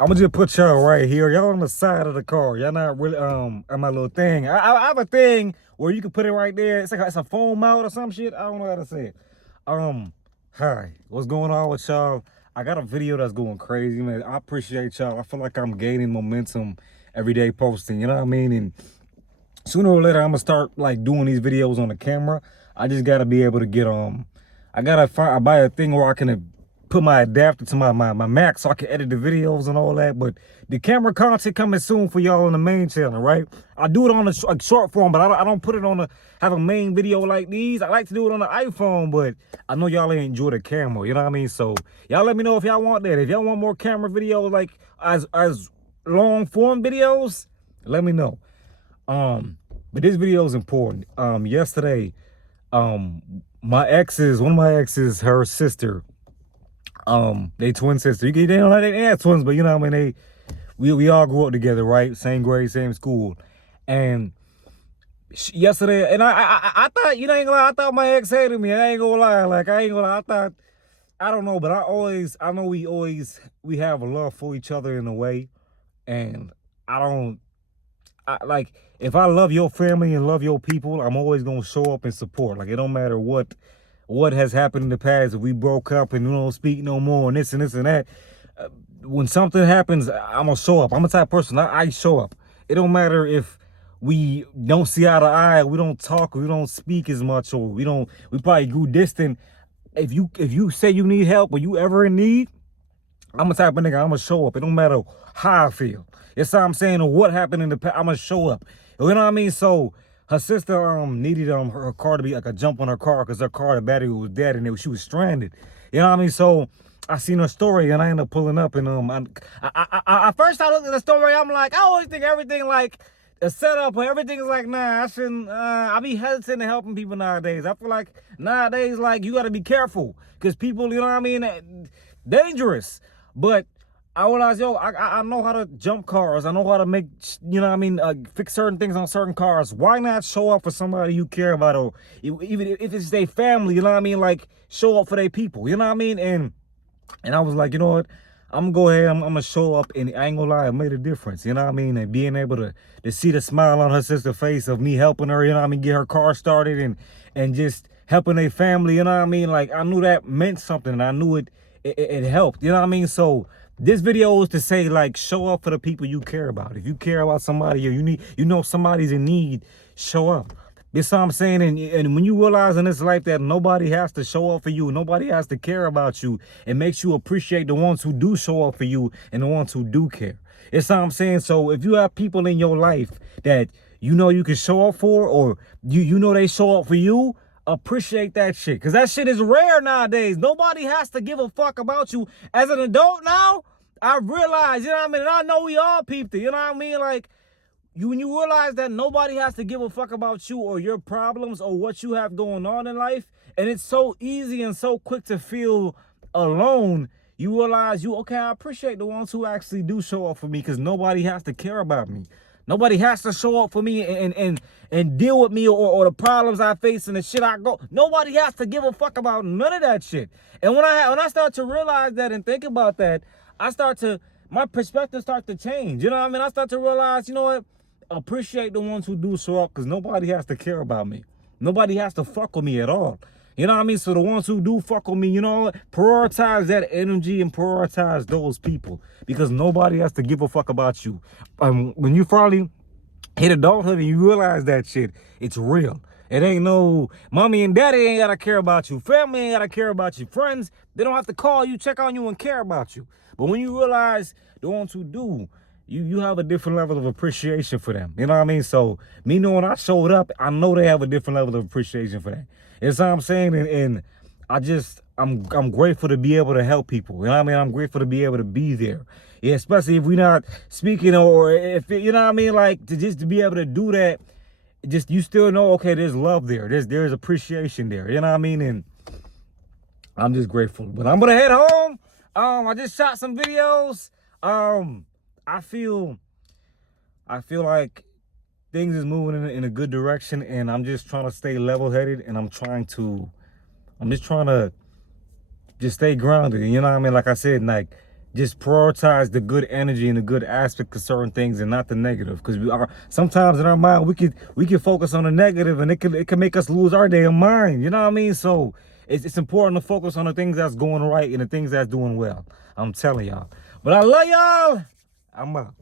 I'm gonna just put y'all right here. Y'all on the side of the car. Y'all not really at my little thing. I have a thing where you can put it right there. It's like it's a phone mount or some shit. I don't know how to say it. Hi, what's going on with y'all? I got a video that's going crazy, man. I appreciate y'all. I feel like I'm gaining momentum every day posting. You know what I mean? And sooner or later, I'm gonna start like doing these videos on the camera. I just gotta be able to get I gotta I buy a thing where I can put my adapter to my Mac so I can edit the videos and all that. But the camera content coming soon for y'all on the main channel, right? I do it on a like short form, but I don't put it on have a main video like these. I like to do it on the iPhone, but I know y'all ain't enjoy the camera. You know what I mean? So y'all let me know if y'all want that. If y'all want more camera videos like as long form videos, let me know. But this video is important. Yesterday, one of my exes, her sister, they twin sister. They don't like they have twins, but you know what I mean. We all grew up together, right? Same grade, same school, and yesterday, and I thought, you know, ain't gonna lie, I thought my ex hated me. I ain't gonna lie, like I ain't gonna lie. I thought, I don't know, but I know we have a love for each other in a way, and I don't. Like, if I love your family and love your people, I'm always gonna show up and support. Like, it don't matter what has happened in the past. If we broke up and we don't speak no more and this and this and that, when something happens, I'm gonna show up. I'm the type of person, I show up. It don't matter if we don't see eye to eye, we don't talk, we don't speak as much, or we probably grew distant. If you say you need help or you ever in need, I'm the type of nigga, I'm gonna show up. It don't matter how I feel. It's what I'm saying, or what happened in the past, I'm gonna show up. You know what I mean? So her sister needed her car to be like a jump on her car because her car, the battery was dead and she was stranded. You know what I mean? So I seen her story and I ended up pulling up and I first I looked at the story, I'm like, I always think everything like a setup or everything is like, nah, I shouldn't. I be hesitant in helping people nowadays. I feel like nowadays, like, you gotta be careful because people, you know what I mean, dangerous. But I realized, yo, I know how to jump cars. I know how to make, you know what I mean, fix certain things on certain cars. Why not show up for somebody you care about, or even if it's their family, you know what I mean? Like, show up for their people, you know what I mean? And I was like, you know what? I'm gonna go ahead, I'm gonna show up, and I ain't gonna lie, it made a difference, you know what I mean? And being able to see the smile on her sister's face of me helping her, you know what I mean, get her car started and just helping their family, you know what I mean? Like, I knew that meant something, and I knew it helped, you know what I mean? So this video is to say, like, show up for the people you care about. If you care about somebody, or you know somebody's in need, show up. That's what I'm saying. And when you realize in this life that nobody has to show up for you, nobody has to care about you, it makes you appreciate the ones who do show up for you and the ones who do care. It's what I'm saying. So if you have people in your life that you know you can show up for, or you know they show up for you, appreciate that shit. Because that shit is rare nowadays. Nobody has to give a fuck about you. As an adult now, I realize, you know what I mean? And I know we all peeped it, you know what I mean? Like, when you realize that nobody has to give a fuck about you or your problems or what you have going on in life, and it's so easy and so quick to feel alone, you realize okay, I appreciate the ones who actually do show up for me, because nobody has to care about me. Nobody has to show up for me and deal with me or the problems I face and the shit I go. Nobody has to give a fuck about none of that shit. And when I start to realize that and think about that, my perspective starts to change. You know what I mean? I start to realize, you know what? Appreciate the ones who do show up, because nobody has to care about me. Nobody has to fuck with me at all. You know what I mean? So the ones who do fuck with me, you know what? Prioritize that energy and prioritize those people, because nobody has to give a fuck about you. When you finally hit adulthood and you realize that shit, it's real. It ain't no mommy and daddy ain't gotta care about you. Family ain't gotta care about you. Friends, they don't have to call you, check on you, and care about you. But when you realize the ones who do, you have a different level of appreciation for them. You know what I mean? So me knowing I showed up, I know they have a different level of appreciation for that. It's what I'm saying, and I'm grateful to be able to help people. You know what I mean? I'm grateful to be able to be there. Yeah, especially if we're not speaking, or if, you know what I mean, like, to be able to do that, just, you still know, okay, there's love there. There's appreciation there. You know what I mean? And I'm just grateful. But I'm gonna head home. I just shot some videos. I feel like things is moving in a good direction, and I'm just trying to stay level-headed, and I'm just trying to just stay grounded. And you know what I mean? Like I said, like, just prioritize the good energy and the good aspect of certain things and not the negative. Because we are sometimes in our mind we can focus on the negative and it can make us lose our damn mind. You know what I mean? So it's important to focus on the things that's going right and the things that's doing well. I'm telling y'all. But I love y'all. I'm out.